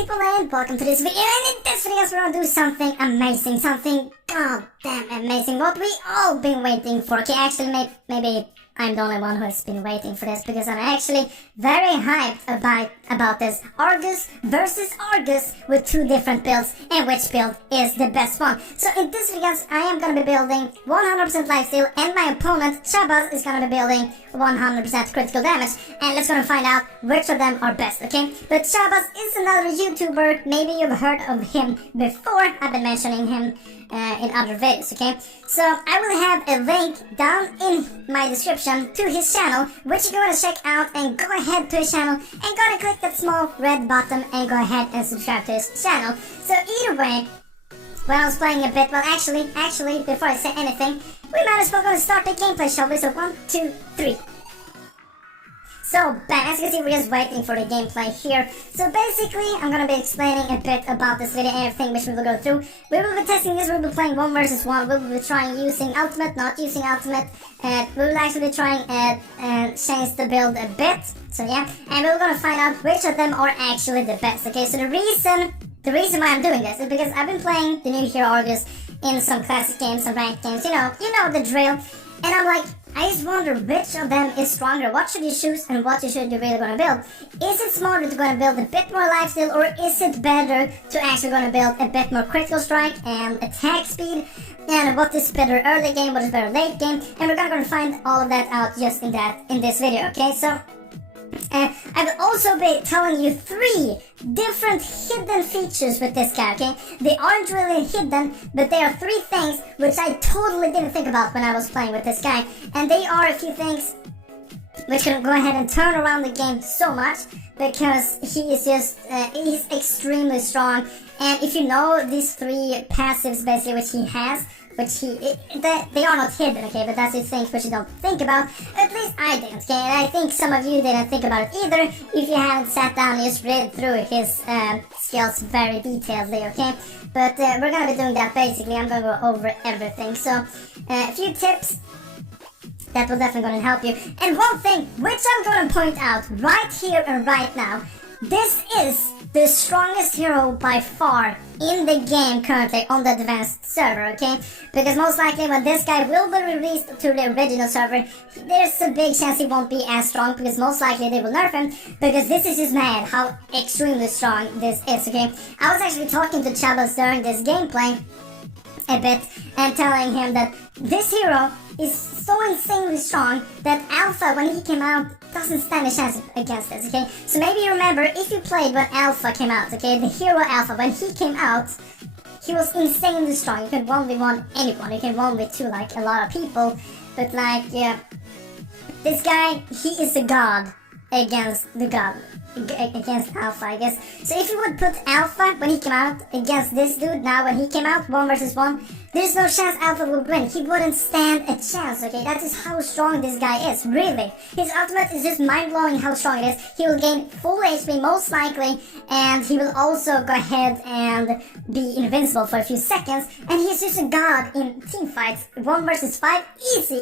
people, and welcome to this video. And in this video we're gonna do something amazing, something goddamn amazing, what we all been waiting for. Okay, actually maybe I'm the only one who has been waiting for this, because I'm actually very hyped about this Argus versus Argus with two different builds, and which build is the best one. So in this video I am gonna be building 100% lifesteal, and my opponent Shabazz is gonna be building 100% critical damage, and let's gonna find out which of them are best, okay? But Shabazz is another YouTuber, maybe you've heard of him before. I've been mentioning him in other videos, okay? So I will have a link down in my description to his channel, which you're gonna check out, and go ahead to his channel and go and click that small red button and go ahead and subscribe to his channel. So either way, when I was playing a bit, well actually, before I say anything, we might as well gonna start the gameplay, shall we? So 1, 2, 3. So, bam, as you can see, we're just waiting for the gameplay here. So basically, I'm gonna be explaining a bit about this video and everything which we will go through. We will be testing this, we will be playing 1 versus 1, we will be trying using ultimate, not using ultimate. We will actually be trying change the build a bit, so yeah. And we're gonna find out which of them are actually the best, okay? So the reason why I'm doing this is because I've been playing the new hero Argus in some classic games, some ranked games, you know the drill. And I'm like, I just wonder which of them is stronger. What should you choose and what you should you really gonna build? Is it smarter to gonna build a bit more lifesteal, or is it better to actually gonna build a bit more critical strike and attack speed? And what is better early game, what is better late game? And we're gonna find all of that out just in this video, okay? So I will also be telling you 3 different hidden features with this guy, okay? They aren't really hidden, but they are 3 things which I totally didn't think about when I was playing with this guy. And they are a few things which can go ahead and turn around the game so much, because he is just, he's extremely strong. And if you know these 3 passives basically which he has, they are not hidden, okay, but that's the things which you don't think about. At least I didn't, okay, and I think some of you didn't think about it either if you haven't sat down and just read through his skills very detailedly, okay? But we're gonna be doing that basically. I'm gonna go over everything. So a few tips that will definitely gonna help you. And one thing which I'm gonna point out right here and right now, this is the strongest hero by far in the game currently on the advanced server, okay? Because most likely when this guy will be released to the original server, there's a big chance he won't be as strong, because most likely they will nerf him, because this is just mad how extremely strong this is, okay? I was actually talking to Shabazz during this gameplay a bit and telling him that this hero is so insanely strong that Alpha, when he came out, doesn't stand a chance against this, okay? So maybe you remember, if you played when Alpha came out, okay? The hero Alpha, when he came out, he was insanely strong. You could 1v1 anyone, you can 1v2 like a lot of people, but like, yeah, this guy, he is a god against the god. Against Alpha, I guess. So if you would put Alpha when he came out against this dude now when he came out, 1 versus 1, there's no chance Alpha would win. He wouldn't stand a chance, okay? That is how strong this guy is, really. His ultimate is just mind-blowing how strong it is. He will gain full HP most likely, and he will also go ahead and be invincible for a few seconds, and he's just a god in team fights. 1 versus 5, easy.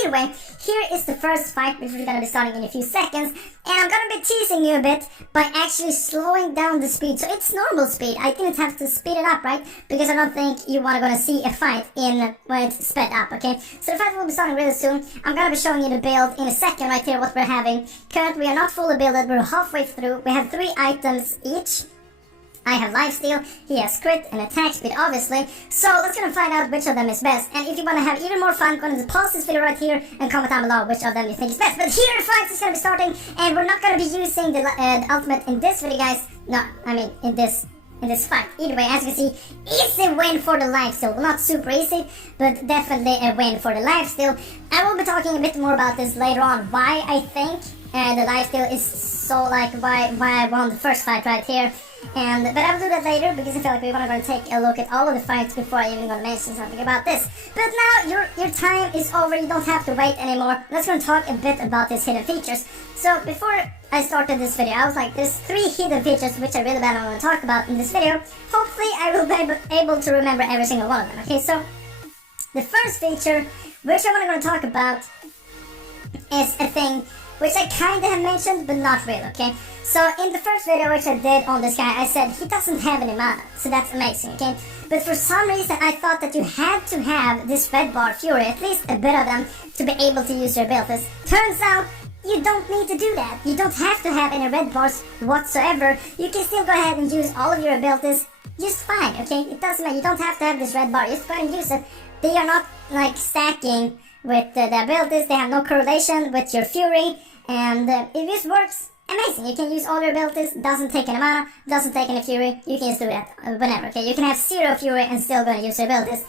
Either way, here is the first fight, which we're gonna be starting in a few seconds, and I'm gonna be teasing you a bit by actually slowing down the speed. So it's normal speed. I didn't have to speed it up, right? Because I don't think you want to gonna see a fight in when it's sped up, okay? So the fight will be starting really soon. I'm gonna be showing you the build in a second right here, what we're having. Currently, we are not fully builded. We're halfway through. We have 3 items each. I have lifesteal, he has crit and attack speed, obviously. So let's gonna find out which of them is best. And if you wanna have even more fun, go ahead and pause this video right here and comment down below which of them you think is best. But here the fight is gonna be starting, and we're not gonna be using the ultimate in this video, guys. No, I mean in this fight. Either way, as you can see, easy win for the lifesteal. Well, not super easy, but definitely a win for the lifesteal. I will be talking a bit more about this later on, why I think the lifesteal is so, like, why I won the first fight right here. But I will do that later, because I feel like we're gonna take a look at all of the fights before I even gonna mention something about this. But now your time is over, you don't have to wait anymore. Let's gonna talk a bit about these hidden features. So before I started this video, I was like, there's 3 hidden features which I really bad want to talk about in this video. Hopefully I will be able to remember every single one of them, okay? So the first feature which I'm gonna talk about is a thing which I kinda have mentioned, but not really, okay? So in the first video which I did on this guy, I said he doesn't have any mana, so that's amazing, okay? But for some reason I thought that you had to have this red bar fury, at least a bit of them, to be able to use your abilities. Turns out, you don't need to do that. You don't have to have any red bars whatsoever. You can still go ahead and use all of your abilities just fine, okay? It doesn't matter, you don't have to have this red bar, just go ahead and use it. They are not like stacking with the abilities, they have no correlation with your fury, and it just works amazing. You can use all your abilities, doesn't take any mana, doesn't take any fury, you can just do that whenever, okay? You can have 0 fury and still gonna use your abilities.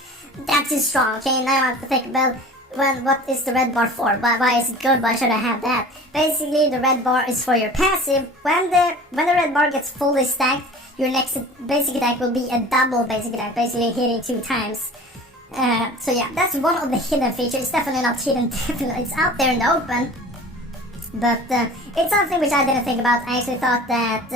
That's just strong, okay? Now I have to think about, well, what is the red bar for? Why is it good? Why should I have that? Basically, the red bar is for your passive. When the red bar gets fully stacked, your next basic attack will be a double basic attack, basically hitting 2 times. So yeah, that's one of the hidden features. It's definitely not hidden, definitely it's out there in the open. But it's something which I didn't think about. I actually thought that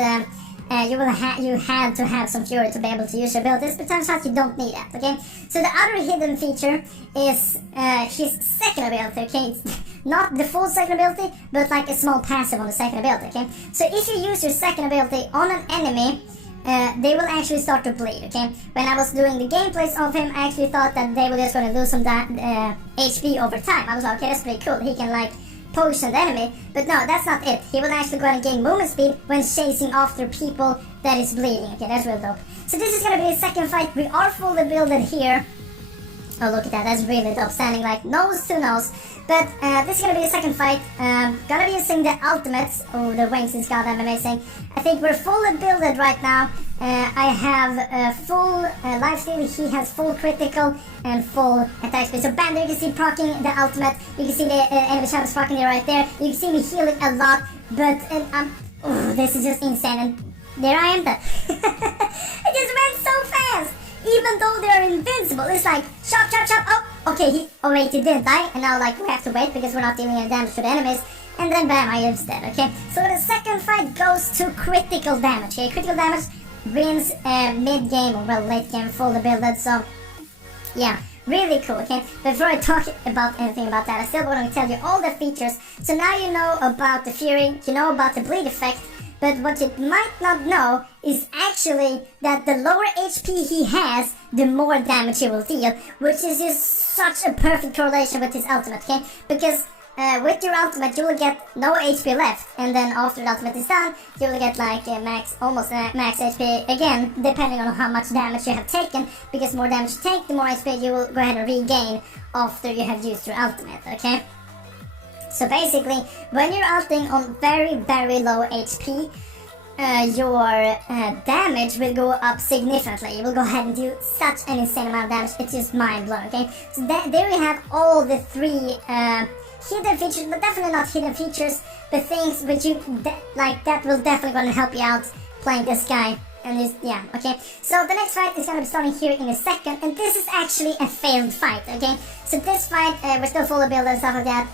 you had to have some fury to be able to use your abilities, but turns out you don't need that, okay? So the other hidden feature is his second ability, okay? It's not the full second ability, but like a small passive on the second ability, okay? So if you use your second ability on an enemy, they will actually start to bleed, okay? When I was doing the gameplays of him, I actually thought that they were just going to lose some HP over time. I was like, okay, that's pretty cool. He can like potion the enemy, but no, that's not it. He will actually go and gain movement speed when chasing after people that is bleeding. Okay, that's real dope. So this is gonna be the second fight. We are fully builded here. Oh, look at that, that's really dope, standing like nose to nose. But this is gonna be the second fight. Gonna be using the ultimates. Oh, the wings is goddamn amazing. I think we're fully builded right now. I have full lifesteal, he has full critical and full attack speed. So bam, there you can see proccing the ultimate. You can see the enemy shadows proccing it right there. You can see me healing a lot, but oh, this is just insane. And there I am. It just went so fast. Even though they're invincible, it's like chop, chop, chop. Oh, okay. Oh wait, he didn't die, and now like we have to wait because we're not dealing any damage to the enemies. And then bam, I am dead. Okay. So the second fight goes to critical damage. Okay, critical damage wins mid game or well late game fully builded. So yeah, really cool. Okay. Before I talk about anything about that, I still want to tell you all the features. So now you know about the fury, you know about the bleed effect. But what you might not know is actually that the lower HP he has, the more damage he will deal, which is just such a perfect correlation with his ultimate, okay? Because with your ultimate you will get no HP left, and then after the ultimate is done, you will get like almost max HP again, depending on how much damage you have taken, because more damage you take, the more HP you will go ahead and regain after you have used your ultimate, okay? So basically, when you're ulting on very, very low HP, your damage will go up significantly. You will go ahead and do such an insane amount of damage, it's just mind-blowing, okay? So there we have all the 3 hidden features, but definitely not hidden features, but things which you, that will definitely gonna help you out playing this guy. And this, yeah, okay. So the next fight is gonna be starting here in a second, and this is actually a failed fight, okay? So this fight, we're still fully built and stuff like that.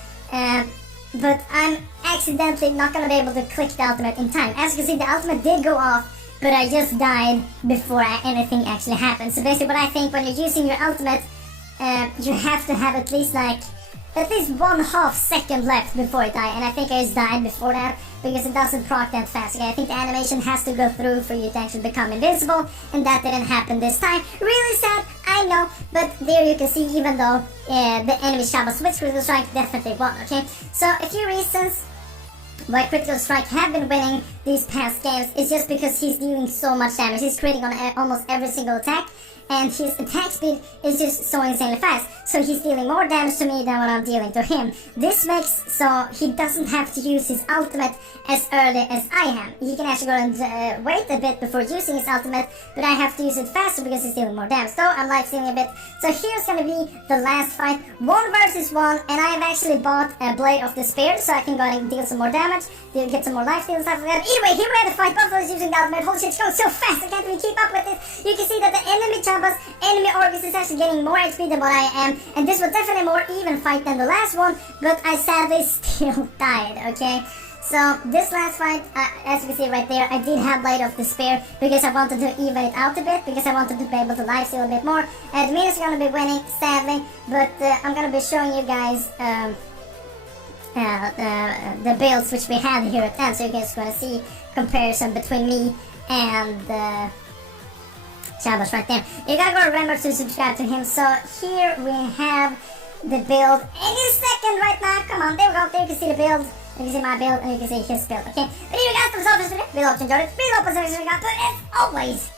But I'm accidentally not gonna be able to click the ultimate in time. As you can see, the ultimate did go off, but I just died before anything actually happened. So basically what I think, when you're using your ultimate, you have to have at least 1/2 second left before it died, and I think I just died before that because it doesn't proc that fast. Okay, I think the animation has to go through for you to actually become invincible, and that didn't happen this time. Really sad, I know, but there you can see, even though the enemy Shabba switch critical strike definitely won. Okay, so a few reasons why critical strike have been winning these past games is just because he's doing so much damage. He's critting on almost every single attack, and his attack speed is just so insanely fast. So he's dealing more damage to me than what I'm dealing to him. This makes so he doesn't have to use his ultimate as early as I am. He can actually go and wait a bit before using his ultimate, but I have to use it faster because he's dealing more damage. So I'm life stealing a bit. So here's gonna be the last fight, 1 versus 1, and I have actually bought a Blade of Despair so I can go and deal some more damage, get some more life steal and stuff like that. Anyway, here we have the fight. Buffalo is using the ultimate. Holy shit, it's going so fast, I can't even keep up with it. You can see that the enemy enemy Argus is actually getting more HP than what I am, and this was definitely a more even fight than the last one, but I sadly still died, okay? So this last fight, as you can see right there, I did have Blade of Despair because I wanted to even it out a bit, because I wanted to be able to lifesteal a bit more. Admin is going to be winning, sadly, but I'm going to be showing you guys the builds which we had here at the end, so you guys gonna see comparison between me and Shabash right there. You gotta remember to subscribe to him. So here we have the build. Any second right now. Come on, there we go. There you can see the build. You can see my build and you can see his build. Okay. But anyway guys, that was all for this video. Really hope you enjoyed it. Really hope you enjoyed it. As always,